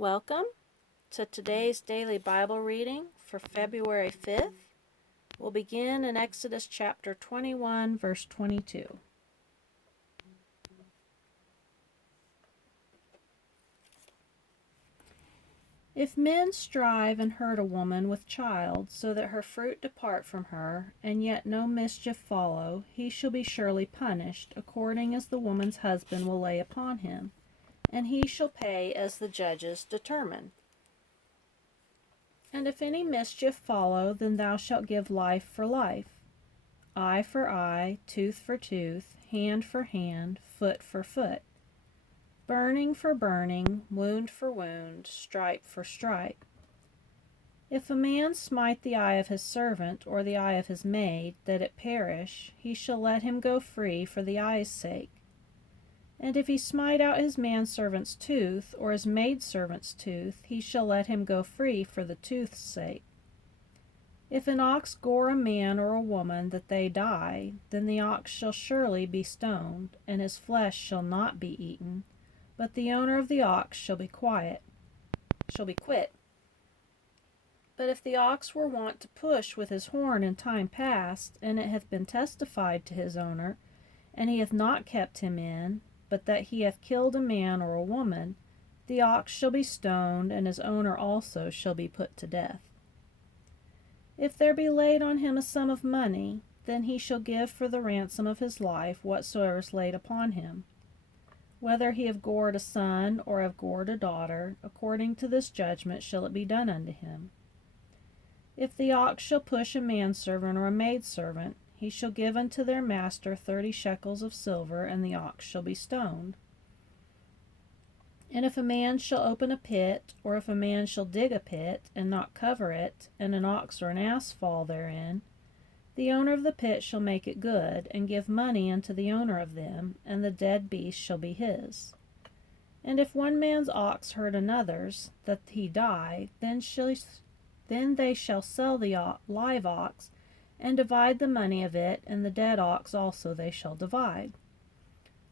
Welcome to today's daily Bible reading for February 5th. We'll begin in Exodus chapter 21, verse 22. If men strive and hurt a woman with child, so that her fruit depart from her, and yet no mischief follow, he shall be surely punished, according as the woman's husband will lay upon him, and he shall pay as the judges determine. And if any mischief follow, then thou shalt give life for life, eye for eye, tooth for tooth, hand for hand, foot for foot, burning for burning, wound for wound, stripe for stripe. If a man smite the eye of his servant, or the eye of his maid, that it perish, he shall let him go free for the eye's sake. And if he smite out his manservant's tooth, or his maidservant's tooth, he shall let him go free for the tooth's sake. If an ox gore a man or a woman that they die, then the ox shall surely be stoned, and his flesh shall not be eaten, but the owner of the ox shall be quit. But if the ox were wont to push with his horn in time past, and it hath been testified to his owner, and he hath not kept him in, but that he hath killed a man or a woman, the ox shall be stoned, and his owner also shall be put to death. If there be laid on him a sum of money, then he shall give for the ransom of his life whatsoever is laid upon him. Whether he have gored a son or have gored a daughter, according to this judgment shall it be done unto him. If the ox shall push a manservant or a maidservant, he shall give unto their master 30 shekels of silver, and the ox shall be stoned. And if a man shall open a pit, or if a man shall dig a pit, and not cover it, and an ox or an ass fall therein, the owner of the pit shall make it good, and give money unto the owner of them, and the dead beast shall be his. And if one man's ox hurt another's, that he die, then they shall sell the live ox, and divide the money of it, and the dead ox also they shall divide.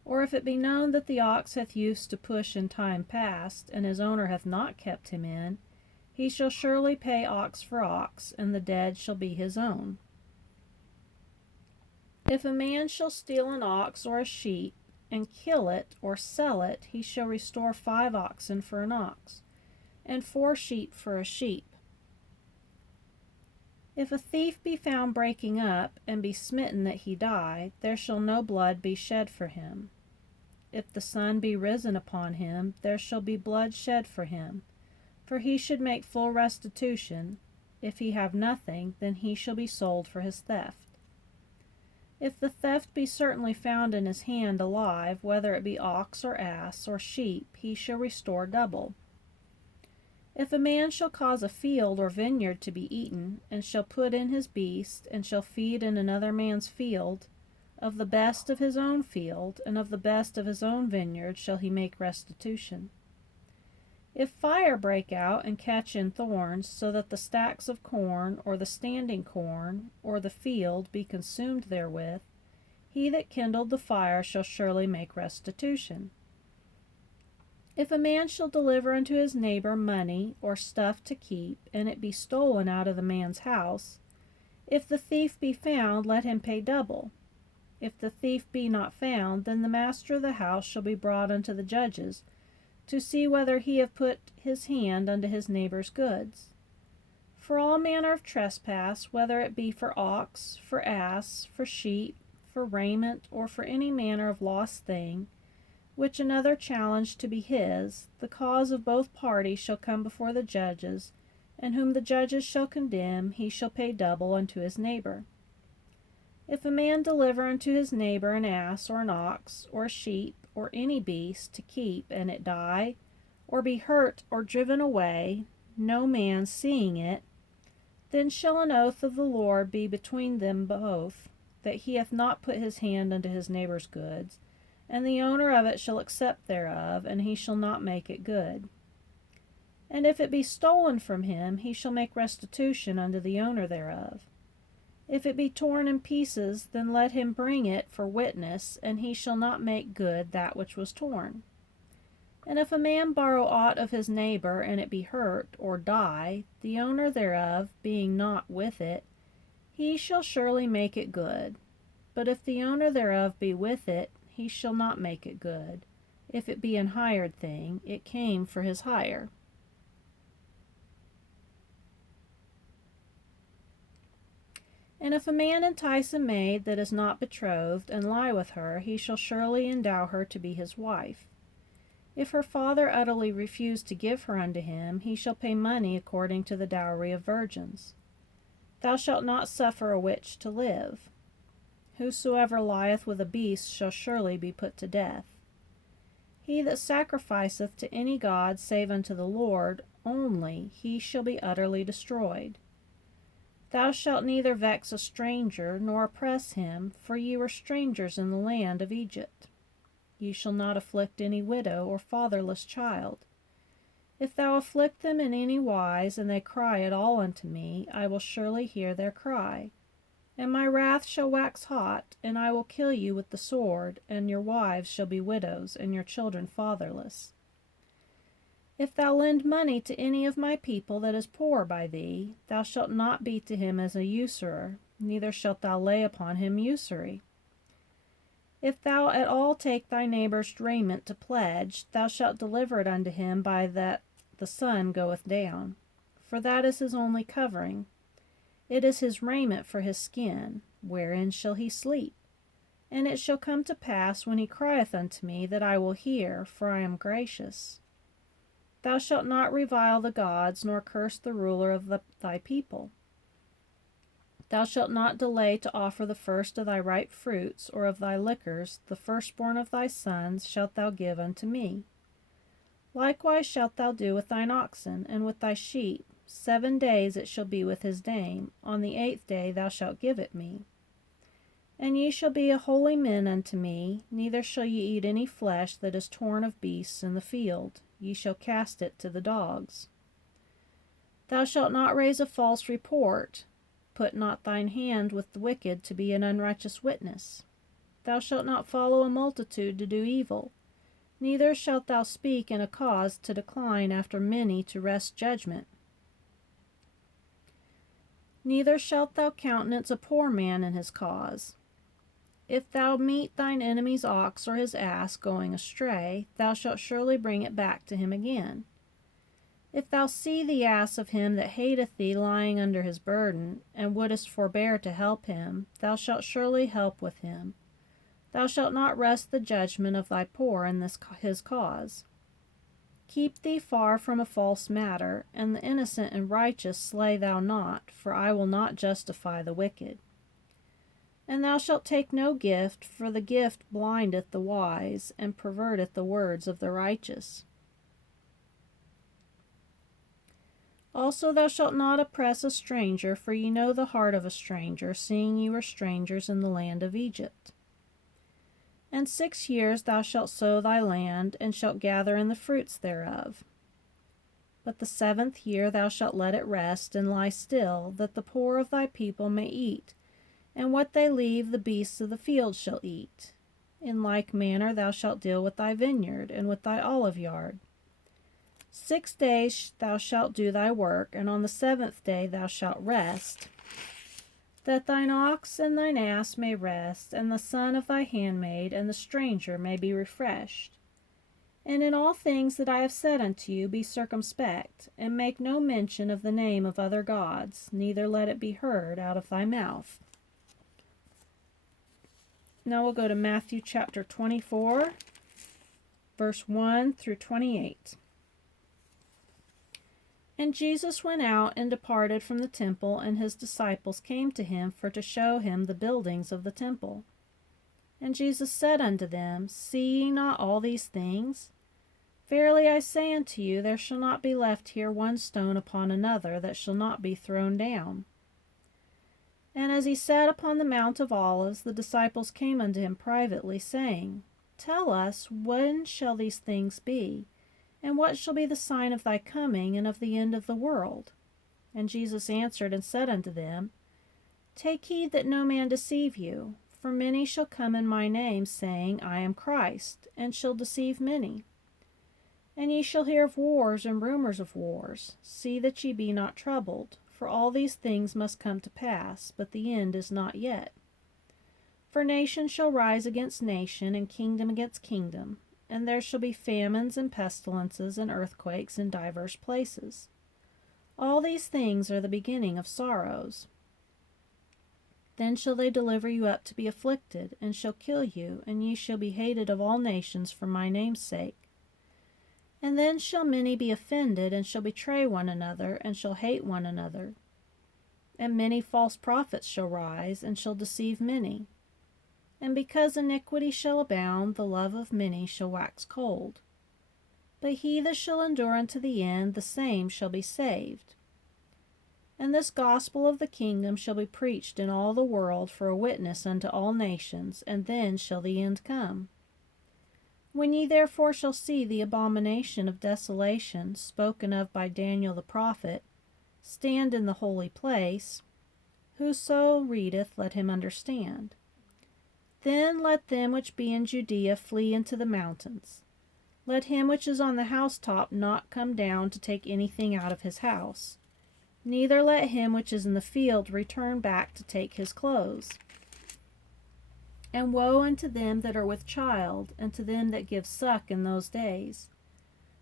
Or if it be known that the ox hath used to push in time past, and his owner hath not kept him in, he shall surely pay ox for ox, and the dead shall be his own. If a man shall steal an ox or a sheep, and kill it or sell it, he shall restore 5 oxen for an ox, and 4 sheep for a sheep. If a thief be found breaking up, and be smitten that he die, there shall no blood be shed for him. If the sun be risen upon him, there shall be blood shed for him, for he should make full restitution. If he have nothing, then he shall be sold for his theft. If the theft be certainly found in his hand alive, whether it be ox or ass or sheep, he shall restore double. If a man shall cause a field or vineyard to be eaten, and shall put in his beast, and shall feed in another man's field, of the best of his own field, and of the best of his own vineyard shall he make restitution. If fire break out and catch in thorns, so that the stacks of corn, or the standing corn, or the field be consumed therewith, he that kindled the fire shall surely make restitution. If a man shall deliver unto his neighbor money or stuff to keep, and it be stolen out of the man's house, if the thief be found, let him pay double. If the thief be not found, then the master of the house shall be brought unto the judges, to see whether he have put his hand unto his neighbor's goods. For all manner of trespass, whether it be for ox, for ass, for sheep, for raiment, or for any manner of lost thing, which another challenged to be his, the cause of both parties shall come before the judges, and whom the judges shall condemn, he shall pay double unto his neighbor. If a man deliver unto his neighbor an ass or an ox, or a sheep, or any beast to keep, and it die, or be hurt or driven away, no man seeing it, then shall an oath of the Lord be between them both, that he hath not put his hand unto his neighbor's goods, and the owner of it shall accept thereof, and he shall not make it good. And if it be stolen from him, he shall make restitution unto the owner thereof. If it be torn in pieces, then let him bring it for witness, and he shall not make good that which was torn. And if a man borrow aught of his neighbor, and it be hurt, or die, the owner thereof, being not with it, he shall surely make it good. But if the owner thereof be with it, he shall not make it good. If it be an hired thing, it came for his hire. And if a man entice a maid that is not betrothed, and lie with her, he shall surely endow her to be his wife. If her father utterly refuse to give her unto him, he shall pay money according to the dowry of virgins. Thou shalt not suffer a witch to live. Whosoever lieth with a beast shall surely be put to death. He that sacrificeth to any god save unto the Lord only, he shall be utterly destroyed. Thou shalt neither vex a stranger, nor oppress him, for ye were strangers in the land of Egypt. Ye shall not afflict any widow or fatherless child. If thou afflict them in any wise, and they cry at all unto me, I will surely hear their cry. And my wrath shall wax hot, and I will kill you with the sword, and your wives shall be widows, and your children fatherless. If thou lend money to any of my people that is poor by thee, thou shalt not be to him as a usurer, neither shalt thou lay upon him usury. If thou at all take thy neighbour's raiment to pledge, thou shalt deliver it unto him by that the sun goeth down. For that is his only covering. It is his raiment for his skin. Wherein shall he sleep? And it shall come to pass, when he crieth unto me, that I will hear, for I am gracious. Thou shalt not revile the gods, nor curse the ruler of thy people. Thou shalt not delay to offer the first of thy ripe fruits, or of thy liquors, the firstborn of thy sons shalt thou give unto me. Likewise shalt thou do with thine oxen, and with thy sheep. 7 days it shall be with his dame. On the 8th day thou shalt give it me. And ye shall be a holy men unto me, neither shall ye eat any flesh that is torn of beasts in the field. Ye shall cast it to the dogs. Thou shalt not raise a false report. Put not thine hand with the wicked to be an unrighteous witness. Thou shalt not follow a multitude to do evil. Neither shalt thou speak in a cause to decline after many to wrest judgment. Neither shalt thou countenance a poor man in his cause. If thou meet thine enemy's ox or his ass going astray, thou shalt surely bring it back to him again. If thou see the ass of him that hateth thee lying under his burden, and wouldest forbear to help him, thou shalt surely help with him. Thou shalt not wrest the judgment of thy poor in his cause. Keep thee far from a false matter, and the innocent and righteous slay thou not, for I will not justify the wicked. And thou shalt take no gift, for the gift blindeth the wise, and perverteth the words of the righteous. Also thou shalt not oppress a stranger, for ye know the heart of a stranger, seeing ye were strangers in the land of Egypt. And 6 years thou shalt sow thy land, and shalt gather in the fruits thereof. But the 7th year thou shalt let it rest, and lie still, that the poor of thy people may eat, and what they leave the beasts of the field shall eat. In like manner thou shalt deal with thy vineyard, and with thy olive yard. 6 days thou shalt do thy work, and on the 7th day thou shalt rest, that thine ox and thine ass may rest, and the son of thy handmaid and the stranger may be refreshed. And in all things that I have said unto you be circumspect, and make no mention of the name of other gods, neither let it be heard out of thy mouth. Now we'll go to Matthew chapter 24, verse 1 through 28. And Jesus went out and departed from the temple, and his disciples came to him for to show him the buildings of the temple. And Jesus said unto them, See ye not all these things? Verily I say unto you, there shall not be left here one stone upon another that shall not be thrown down. And as he sat upon the Mount of Olives, the disciples came unto him privately, saying, Tell us, when shall these things be? And what shall be the sign of thy coming and of the end of the world? And Jesus answered and said unto them, Take heed that no man deceive you, for many shall come in my name, saying, I am Christ, and shall deceive many. And ye shall hear of wars and rumors of wars. See that ye be not troubled, for all these things must come to pass, but the end is not yet. For nation shall rise against nation, and kingdom against kingdom, and there shall be famines and pestilences and earthquakes in divers places. All these things are the beginning of sorrows. Then shall they deliver you up to be afflicted, and shall kill you, and ye shall be hated of all nations for my name's sake. And then shall many be offended, and shall betray one another, and shall hate one another. And many false prophets shall rise, and shall deceive many. And because iniquity shall abound, the love of many shall wax cold. But he that shall endure unto the end, the same shall be saved. And this gospel of the kingdom shall be preached in all the world for a witness unto all nations, and then shall the end come. When ye therefore shall see the abomination of desolation spoken of by Daniel the prophet stand in the holy place, whoso readeth, let him understand. Then let them which be in Judea flee into the mountains. Let him which is on the housetop not come down to take anything out of his house. Neither let him which is in the field return back to take his clothes. And woe unto them that are with child, and to them that give suck in those days.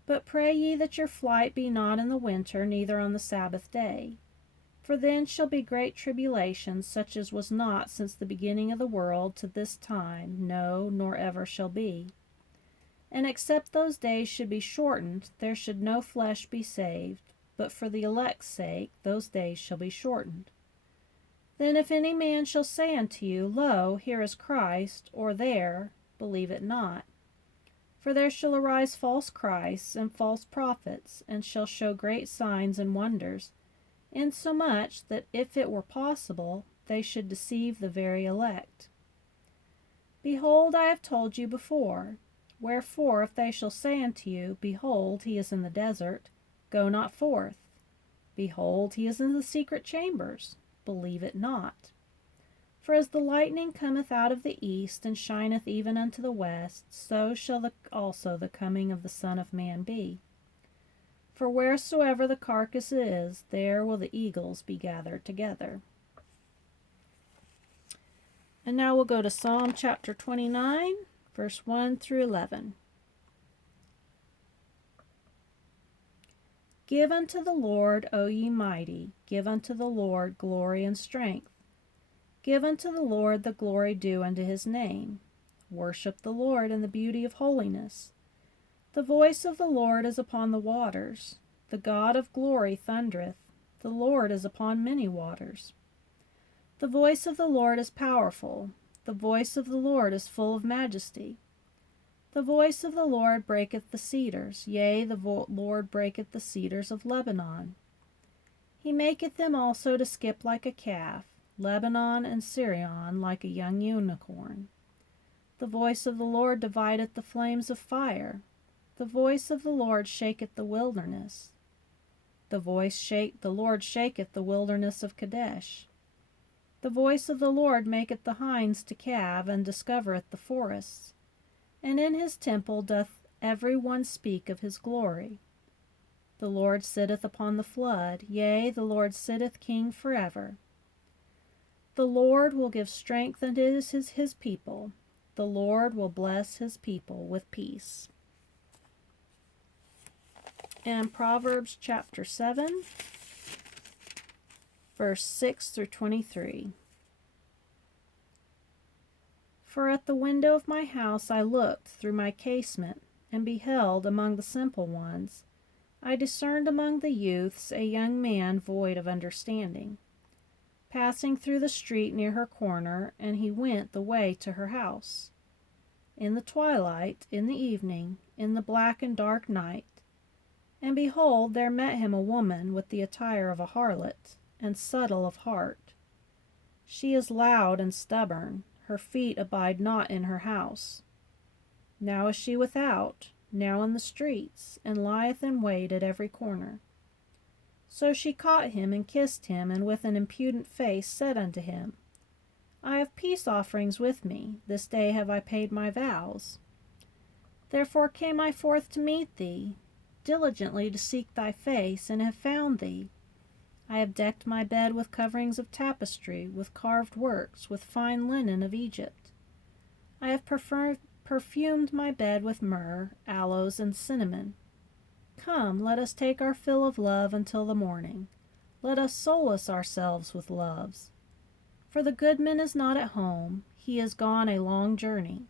But pray ye that your flight be not in the winter, neither on the Sabbath day. For then shall be great tribulation, such as was not since the beginning of the world to this time, no, nor ever shall be. And except those days should be shortened, there should no flesh be saved, but for the elect's sake those days shall be shortened. Then if any man shall say unto you, Lo, here is Christ, or there, believe it not. For there shall arise false Christs and false prophets, and shall show great signs and wonders, insomuch that if it were possible, they should deceive the very elect. Behold, I have told you before. Wherefore, if they shall say unto you, Behold, he is in the desert, go not forth. Behold, he is in the secret chambers, believe it not. For as the lightning cometh out of the east, and shineth even unto the west, so shall also the coming of the Son of Man be. For wheresoever the carcass is, there will the eagles be gathered together. And now we'll go to Psalm chapter 29, verse 1 through 11. Give unto the Lord, O ye mighty, give unto the Lord glory and strength. Give unto the Lord the glory due unto his name. Worship the Lord in the beauty of holiness. The voice of the Lord is upon the waters. The God of glory thundereth. The Lord is upon many waters. The voice of the Lord is powerful. The voice of the Lord is full of majesty. The voice of the Lord breaketh the cedars, yea, the Lord breaketh the cedars of Lebanon. He maketh them also to skip like a calf, Lebanon and Sirion like a young unicorn. The voice of the Lord divideth the flames of fire. The voice of the Lord shaketh the wilderness. The Lord shaketh the wilderness of Kadesh. The voice of the Lord maketh the hinds to calve, and discovereth the forests. And in his temple doth every one speak of his glory. The Lord sitteth upon the flood, yea, the Lord sitteth king forever. The Lord will give strength unto his people. The Lord will bless his people with peace. And Proverbs chapter 7, verse 6 through 23. For at the window of my house I looked through my casement, and beheld among the simple ones, I discerned among the youths a young man void of understanding, passing through the street near her corner, and he went the way to her house. In the twilight, in the evening, in the black and dark night, and behold, there met him a woman with the attire of a harlot, and subtle of heart. She is loud and stubborn, her feet abide not in her house. Now is she without, now in the streets, and lieth in wait at every corner. So she caught him and kissed him, and with an impudent face said unto him, I have peace offerings with me, this day have I paid my vows. Therefore came I forth to meet thee. diligently to seek thy face, and have found thee. I have decked my bed with coverings of tapestry, with carved works, with fine linen of Egypt. I have perfumed my bed with myrrh, aloes, and cinnamon. Come, let us take our fill of love until the morning. Let us solace ourselves with loves. For the goodman is not at home, he is gone a long journey.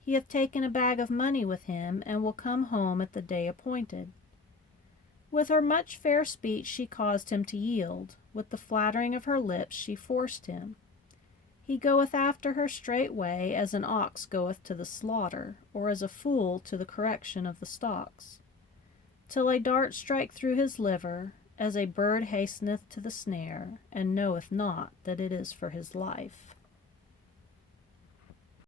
He hath taken a bag of money with him, and will come home at the day appointed. With her much fair speech she caused him to yield, with the flattering of her lips she forced him. He goeth after her straightway, as an ox goeth to the slaughter, or as a fool to the correction of the stocks. Till a dart strike through his liver, as a bird hasteneth to the snare, and knoweth not that it is for his life.